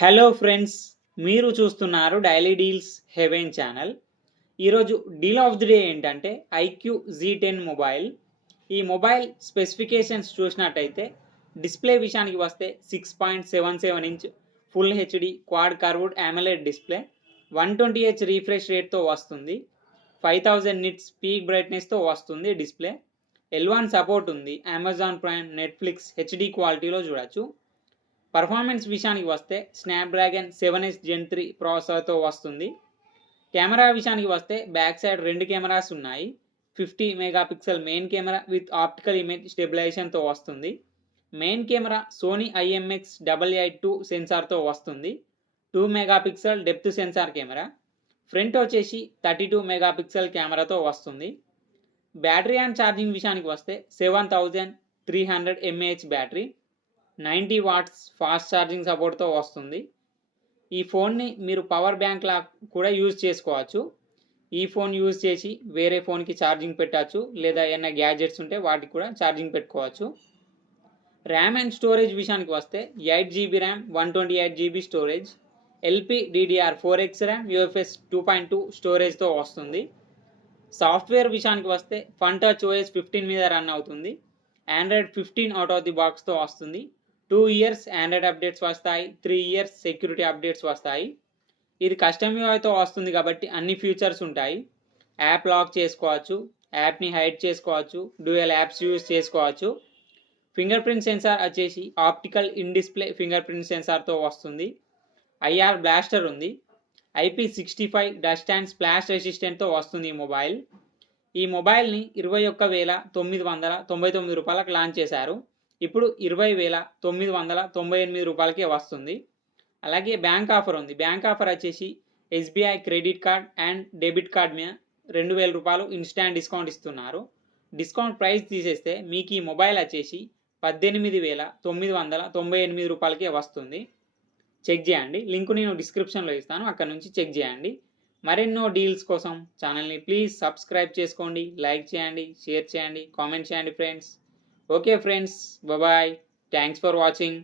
Hello friends, మీరు చూస్తున్నారు daily deals heaven channel. ఈరోజు డీల్ ఆఫ్ ది డే ఏంటంటే ఐక్యూ Z10 మొబైల్. ఈ మొబైల్ స్పెసిఫికేషన్స్ చూసినట్టయితే డిస్ప్లే విషయానికి వస్తే 6.77 inch full HD quad curved AMOLED display, 120Hz refresh రేట్తో వస్తుంది, 5000 నిట్స్ పీక్ బ్రైట్నెస్తో వస్తుంది డిస్ప్లే. L1 సపోర్ట్ ఉంది, అమెజాన్ ప్రైమ్, నెట్ఫ్లిక్స్ హెచ్డి క్వాలిటీలో చూడొచ్చు. పర్ఫార్మెన్స్ విషయానికి వస్తే స్నాప్డ్రాగన్ 7S Gen 3 ప్రాసెసర్తో వస్తుంది. కెమెరా విషయానికి వస్తే బ్యాక్ సైడ్ 2 కెమెరాస్ ఉన్నాయి. 50 megapixel main camera with optical image స్టెబిలైజేషన్తో వస్తుంది. మెయిన్ కెమెరా సోనీ IMX882 సెన్సార్తో వస్తుంది. 2 megapixel depth sensor camera. Front వచ్చేసి 32 మెగాపిక్సెల్ కెమెరాతో వస్తుంది. బ్యాటరీ అండ్ ఛార్జింగ్ విషయానికి వస్తే 7300 mAh battery, 90 watts fast charging సపోర్ట్తో వస్తుంది. ఈ ఫోన్ని మీరు పవర్ బ్యాంక్లా కూడా యూజ్ చేసుకోవచ్చు. ఈ ఫోన్ యూజ్ చేసి వేరే ఫోన్కి ఛార్జింగ్ పెట్టచ్చు, లేదా ఏమైనా గ్యాడ్జెట్స్ ఉంటే వాటికి కూడా ఛార్జింగ్ పెట్టుకోవచ్చు. ర్యామ్ అండ్ స్టోరేజ్ విషయానికి వస్తే 8GB RAM, 128GB storage, LPDDR4X RAM, UFS 2.2 స్టోరేజ్తో వస్తుంది. సాఫ్ట్వేర్ విషయానికి వస్తే ఫన్టచ్ OS 15 మీద రన్ అవుతుంది. ఆండ్రాయిడ్ 15 అవుట్ ఆఫ్ ది బాక్స్తో వస్తుంది. 2 ఇయర్స్ ఆండ్రాయిడ్ అప్డేట్స్ వస్తాయి, 3 ఇయర్స్ సెక్యూరిటీ అప్డేట్స్ వస్తాయి. ఇది కస్టమ్ యూఐతో వస్తుంది కాబట్టి అన్ని ఫీచర్స్ ఉంటాయి. యాప్ లాక్ చేసుకోవచ్చు, యాప్ని హైడ్ చేసుకోవచ్చు, డ్యూయల్ యాప్స్ యూజ్ చేసుకోవచ్చు. ఫింగర్ ప్రింట్ సెన్సార్ వచ్చేసి optical in display fingerprint సెన్సార్తో వస్తుంది. IR బ్లాస్టర్ ఉంది. IP65 డస్ట్ అండ్ స్ప్లాష్ రెసిస్టెంట్తో వస్తుంది ఈ మొబైల్. ఈ మొబైల్ని 21,999 రూపాయలకు లాంచ్ చేశారు. ఇప్పుడు 20,998 రూపాయలకే వస్తుంది. అలాగే బ్యాంక్ ఆఫర్ ఉంది. బ్యాంక్ ఆఫర్ వచ్చేసి SBI credit card and debit card మీద 2000 రూపాయలు ఇన్స్టాంట్ డిస్కౌంట్ ఇస్తున్నారు. డిస్కౌంట్ ప్రైస్ తీసేస్తే మీకు ఈ మొబైల్ వచ్చేసి 18,998 రూపాయలకే వస్తుంది. చెక్ చేయండి, లింక్ నేను డిస్క్రిప్షన్లో ఇస్తాను, అక్కడ నుంచి చెక్ చేయండి. మరెన్నో డీల్స్ కోసం ఛానల్ని ప్లీజ్ సబ్స్క్రైబ్ చేసుకోండి, లైక్ చేయండి, షేర్ చేయండి, కామెంట్ చేయండి friends. Okay friends, bye. Thanks for watching.